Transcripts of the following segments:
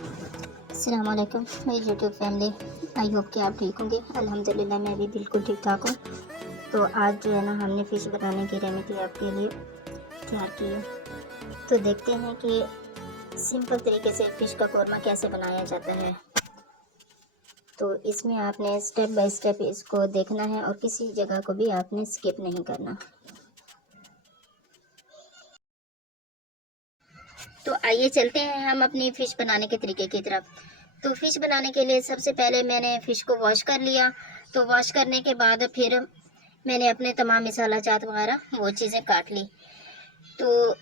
अस्सलाम वालेकुम मेरी यूट्यूब फैमिली। आई होप कि आप ठीक होंगे। अल्हम्दुलिल्लाह मैं भी बिल्कुल ठीक ठाक हूँ। तो आज जो है ना हमने फ़िश बनाने की रेमेडी आपके लिए तैयार की है। तो देखते हैं कि सिंपल तरीके से फ़िश का कौरमा कैसे बनाया जाता है। तो इसमें आपने स्टेप बाय स्टेप इसको देखना है और किसी जगह को भी आपने स्किप नहीं करना। तो आइए चलते हैं हम अपनी फ़िश बनाने के तरीके की तरफ। तो फ़िश बनाने के लिए सबसे पहले मैंने फ़िश को वॉश कर लिया। तो वॉश करने के बाद फिर मैंने अपने तमाम मसाला जात वगैरह वो चीज़ें काट ली। तो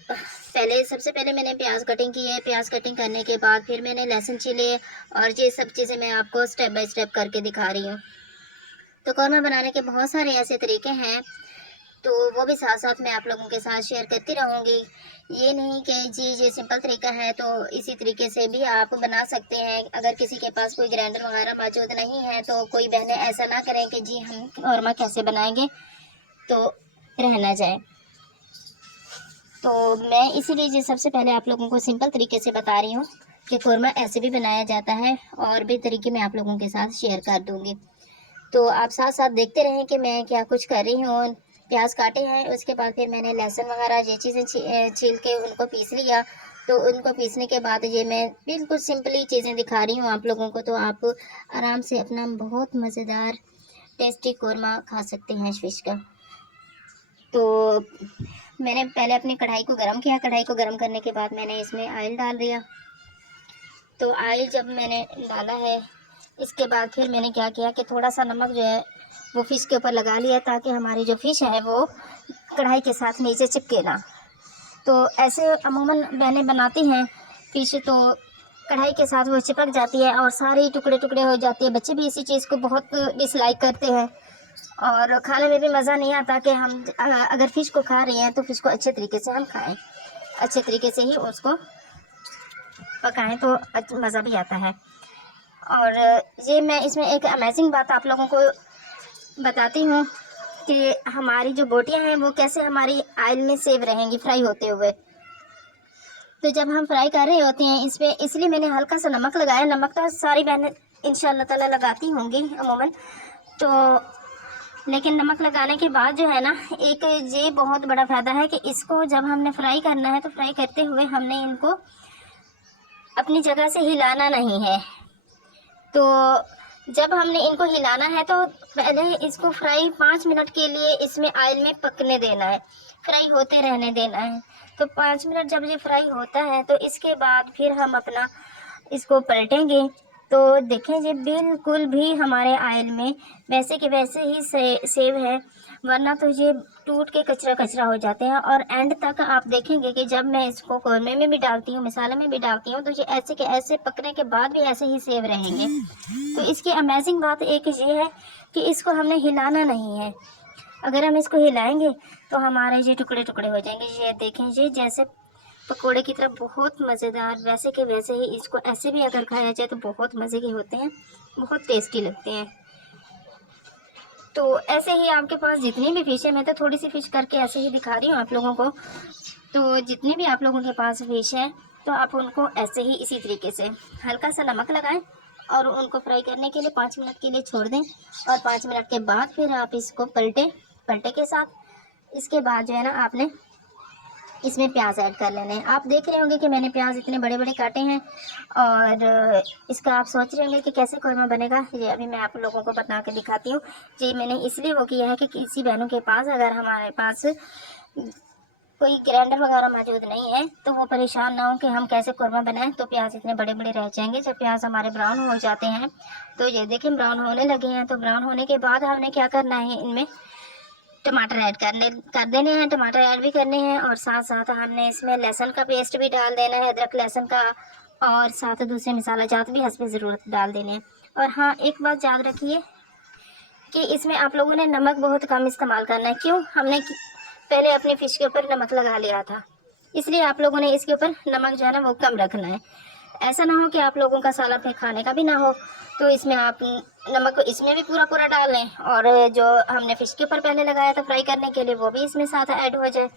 सबसे पहले मैंने प्याज कटिंग की है। प्याज कटिंग करने के बाद फिर मैंने लहसुन छीले और ये सब चीज़ें मैं आपको स्टेप बाय स्टेप करके दिखा रही हूँ। तो कौरमा बनाने के बहुत सारे ऐसे तरीके हैं, तो वो भी साथ साथ मैं आप लोगों के साथ शेयर करती रहूँगी। ये नहीं कि जी ये सिंपल तरीका है तो इसी तरीके से भी आप बना सकते हैं। अगर किसी के पास कोई ग्राइंडर वगैरह मौजूद नहीं है तो कोई बहनें ऐसा ना करें कि जी हम कौरमा कैसे बनाएंगे तो रह ना जाए। तो मैं इसीलिए जी सबसे पहले आप लोगों को सिंपल तरीके से बता रही हूँ कि कौरमा ऐसे भी बनाया जाता है, और भी तरीके मैं आप लोगों के साथ शेयर कर दूँगी। तो आप साथ साथ देखते रहें कि मैं क्या कुछ कर रही हूँ। प्याज काटे हैं, उसके बाद फिर मैंने लहसुन वगैरह ये चीज़ें छील के उनको पीस लिया। तो उनको पीसने के बाद ये मैं बिल्कुल सिंपली चीज़ें दिखा रही हूँ आप लोगों को, तो आप आराम से अपना बहुत मज़ेदार टेस्टी कौरमा खा सकते हैं फिश का। तो मैंने पहले अपनी कढ़ाई को गर्म किया। कढ़ाई को गर्म करने के बाद मैंने इसमें ऑयल डाल दिया। तो ऑयल जब मैंने डाला है, इसके बाद फिर मैंने क्या किया कि थोड़ा सा नमक जो है वो फ़िश के ऊपर लगा लिया, ताकि हमारी जो फ़िश है वो कढ़ाई के साथ नीचे चिपके ना। तो ऐसे अमूमन बहनें बनाती हैं फ़िश, तो कढ़ाई के साथ वो चिपक जाती है और सारी टुकड़े टुकड़े हो जाती है। बच्चे भी इसी चीज़ को बहुत डिसलाइक करते हैं और खाने में भी मज़ा नहीं आता कि हम अगर फ़िश को खा रहे हैं तो फ़िश को अच्छे तरीके से हम खाएँ, अच्छे तरीके से ही उसको पकाएँ तो मज़ा भी आता है। और ये मैं इसमें एक अमेजिंग बात आप लोगों को बताती हूँ कि हमारी जो बोटियाँ हैं वो कैसे हमारी ऑयल में सेव रहेंगी फ्राई होते हुए। तो जब हम फ्राई कर रहे होते हैं इसमें, इसलिए मैंने हल्का सा नमक लगाया। नमक तो सारी बहनें इंशाल्लाह ताला लगाती होंगी अमूमन, तो लेकिन नमक लगाने के बाद जो है ना, एक ये बहुत बड़ा फ़ायदा है कि इसको जब हमने फ्राई करना है तो फ्राई करते हुए हमने इनको अपनी जगह से हिलाना नहीं है। तो जब हमने इनको हिलाना है तो पहले इसको फ्राई 5 मिनट के लिए इसमें ऑयल में पकने देना है, फ्राई होते रहने देना है। तो 5 मिनट जब ये फ्राई होता है तो इसके बाद फिर हम अपना इसको पलटेंगे। तो देखें ये बिल्कुल भी हमारे ऑयल में वैसे के वैसे ही सेव है, वरना तो ये टूट के कचरा कचरा हो जाते हैं। और एंड तक आप देखेंगे कि जब मैं इसको कौरमे में भी डालती हूँ, मसाले में भी डालती हूँ, तो ये ऐसे के ऐसे पकने के बाद भी ऐसे ही सेव रहेंगे। तो इसकी अमेजिंग बात एक ये है कि इसको हमने हिलाना नहीं है। अगर हम इसको हिलाएंगे तो हमारे ये टुकड़े टुकड़े हो जाएंगे। ये देखें, ये जैसे पकोड़े की तरह बहुत मज़ेदार, वैसे के वैसे ही इसको ऐसे भी अगर खाया जाए तो बहुत मज़े के होते हैं, बहुत टेस्टी लगते हैं। तो ऐसे ही आपके पास जितनी भी फ़िश है, मैं तो थोड़ी सी फ़िश करके ऐसे ही दिखा रही हूँ आप लोगों को। तो जितने भी आप लोगों के पास फ़िश है तो आप उनको ऐसे ही इसी तरीके से हल्का सा नमक लगाएं और उनको फ्राई करने के लिए 5 मिनट के लिए छोड़ दें। और 5 मिनट के बाद फिर आप इसको पलटे के साथ इसके बाद जो है ना, आपने इसमें प्याज ऐड कर लेने हैं। आप देख रहे होंगे कि मैंने प्याज इतने बड़े बड़े काटे हैं, और इसका आप सोच रहे होंगे कि कैसे कौरमा बनेगा। ये अभी मैं आप लोगों को बता के दिखाती हूँ। ये मैंने इसलिए वो किया है कि किसी बहनों के पास, अगर हमारे पास कोई ग्राइंडर वगैरह मौजूद नहीं है तो वो परेशान ना हो कि हम कैसे कौरमा बनाएं। तो प्याज इतने बड़े बड़े रह जाएंगे। जब प्याज हमारे ब्राउन हो जाते हैं, तो ये देखें ब्राउन होने लगे हैं। तो ब्राउन होने के बाद हमने क्या करना है, इनमें टमाटर ऐड कर देने हैं। टमाटर ऐड भी करने हैं और साथ साथ हमने इसमें लहसुन का पेस्ट भी डाल देना है, अदरक लहसुन का, और साथ दूसरे मसाला जात भी हस्ब ज़रूरत डाल देने हैं। और हाँ, एक बात याद रखिए कि इसमें आप लोगों ने नमक बहुत कम इस्तेमाल करना है। क्यों? हमने पहले अपनी फ़िश के ऊपर नमक लगा लिया था, इसलिए आप लोगों ने इसके ऊपर नमक जो है ना वो कम रखना है। ऐसा ना हो कि आप लोगों का सालन फिर खाने का भी ना हो, तो इसमें आप नमक इसमें भी पूरा पूरा डाल लें, और जो हमने फ़िश के ऊपर पहले लगाया था फ्राई करने के लिए वो भी इसमें साथ ऐड हो जाए।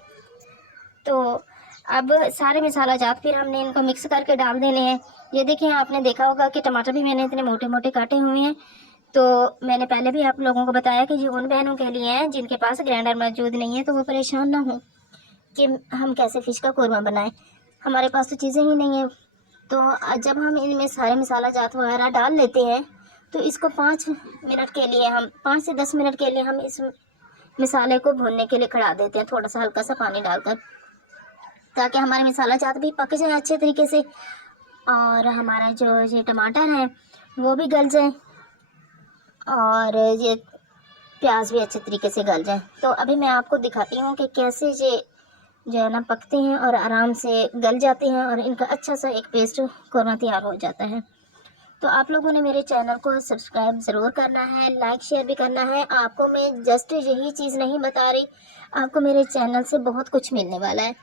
तो अब सारे मसाला जात फिर हमने इनको मिक्स करके डाल देने हैं। ये देखिए, आपने देखा होगा कि टमाटर भी मैंने इतने मोटे मोटे काटे हुए हैं। तो मैंने पहले भी आप लोगों को बताया कि ये उन बहनों के लिए हैं जिनके पास ग्राइंडर मौजूद नहीं है, तो वो परेशान ना हो कि हम कैसे फ़िश का कौरमा बनाएं। हमारे पास तो चीज़ें ही नहीं है। तो जब हम इनमें सारे मसाला जात वगैरह डाल लेते हैं, तो इसको 5 मिनट के लिए, हम 5 से 10 मिनट के लिए हम इस मसाले को भूनने के लिए खड़ा देते हैं, थोड़ा सा हल्का सा पानी डालकर, ताकि हमारे मसाला जात भी पक जाए अच्छे तरीके से और हमारा जो ये टमाटर है वो भी गल जाए और ये प्याज भी अच्छे तरीके से गल जाए। तो अभी मैं आपको दिखाती हूँ कि कैसे ये जो है ना पकते हैं और आराम से गल जाते हैं और इनका अच्छा सा एक पेस्ट कौरमा तैयार हो जाता है। तो आप लोगों ने मेरे चैनल को सब्सक्राइब ज़रूर करना है, लाइक शेयर भी करना है। आपको मैं जस्ट यही चीज़ नहीं बता रही, आपको मेरे चैनल से बहुत कुछ मिलने वाला है।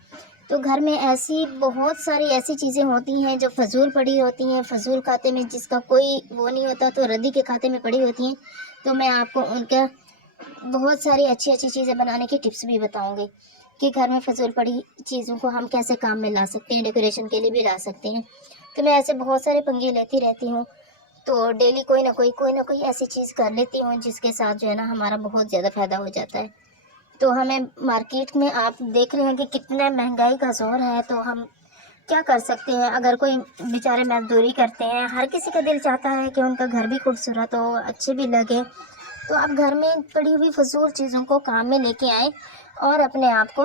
तो घर में ऐसी बहुत सारी ऐसी चीज़ें होती हैं जो फजूल पड़ी होती हैं, फजूल खाते में जिसका कोई वो नहीं होता, तो रद्दी के खाते में पड़ी होती हैं। तो मैं आपको उनका बहुत सारी अच्छी अच्छी चीज़ें बनाने की टिप्स भी बताऊंगी कि घर में फजूल पड़ी चीज़ों को हम कैसे काम में ला सकते हैं, डेकोरेशन के लिए भी ला सकते हैं। तो मैं ऐसे बहुत सारे पंगे लेती रहती हूँ। तो डेली कोई ना कोई ऐसी चीज़ कर लेती हूँ जिसके साथ जो है ना हमारा बहुत ज़्यादा फ़ायदा हो जाता है। तो हमें मार्केट में आप देख रहे हैं कि कितना महंगाई का जोर है, तो हम क्या कर सकते हैं। अगर कोई बेचारे मजदूरी करते हैं, हर किसी का दिल चाहता है कि उनका घर भी खूबसूरत हो, अच्छे भी लगे। तो आप घर में पड़ी हुई फजूल चीज़ों को काम में लेके आएँ और अपने आप को,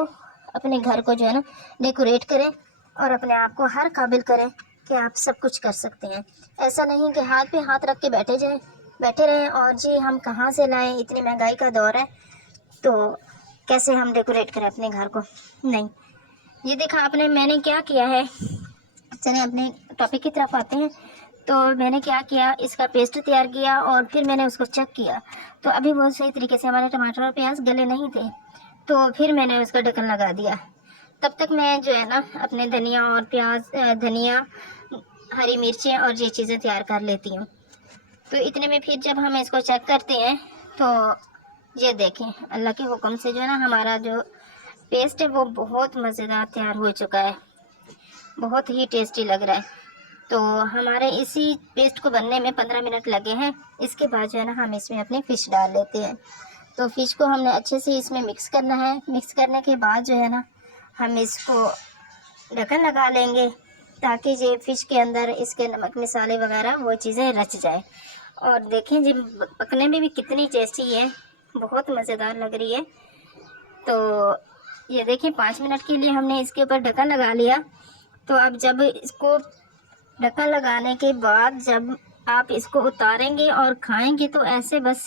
अपने घर को जो है ना डेकोरेट करें और अपने आप को हर काबिल करें कि आप सब कुछ कर सकते हैं। ऐसा नहीं कि हाथ पे हाथ रख के बैठे रहें और जी हम कहाँ से लाएं, इतनी महंगाई का दौर है तो कैसे हम डेकोरेट करें अपने घर को। नहीं, ये देखा आपने मैंने क्या किया है। चलिए अपने टॉपिक की तरफ आते हैं। तो मैंने क्या किया, इसका पेस्ट तैयार किया और फिर मैंने उसको चेक किया। तो अभी वो सही तरीके से हमारे टमाटर और प्याज गले नहीं थे, तो फिर मैंने उसका ढक्कन लगा दिया। तब तक मैं जो है ना अपने धनिया और प्याज, धनिया, हरी मिर्चें और ये चीज़ें तैयार कर लेती हूँ। तो इतने में फिर जब हम इसको चेक करते हैं तो ये देखें, अल्लाह के हुक्म से जो है ना हमारा जो पेस्ट है वो बहुत मज़ेदार तैयार हो चुका है, बहुत ही टेस्टी लग रहा है। तो हमारे इसी पेस्ट को बनने में 15 मिनट लगे हैं। इसके बाद जो है ना हम इसमें अपनी फ़िश डाल लेते हैं। तो फ़िश को हमने अच्छे से इसमें मिक्स करना है। मिक्स करने के बाद जो है ना हम इसको ढक्कन लगा लेंगे ताकि ये फ़िश के अंदर इसके नमक मसाले वगैरह वो चीज़ें रच जाए। और देखें जी पकने में भी कितनी टेस्टी है, बहुत मज़ेदार लग रही है। तो ये देखिए 5 मिनट के लिए हमने इसके ऊपर ढक्कन लगा लिया। तो अब जब इसको ढक्कन लगाने के बाद जब आप इसको उतारेंगे और खाएंगे तो ऐसे बस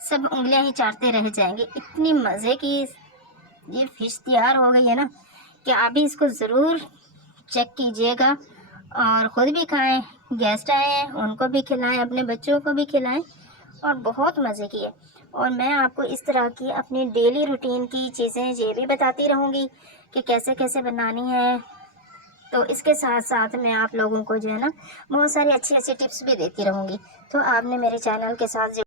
सब उंगलियां ही चाटते रह जाएंगे। इतनी मज़े की ये फ़िश तैयार हो गई है ना कि आप भी इसको ज़रूर चेक कीजिएगा और ख़ुद भी खाएं, गेस्ट आए हैं उनको भी खिलाएं, अपने बच्चों को भी खिलाएं और बहुत मज़े की है। और मैं आपको इस तरह की अपनी डेली रूटीन की चीज़ें ये भी बताती रहूँगी कि कैसे कैसे बनानी है। तो इसके साथ साथ मैं आप लोगों को जो है ना बहुत सारी अच्छी अच्छी टिप्स भी देती रहूँगी। तो आपने मेरे चैनल के साथ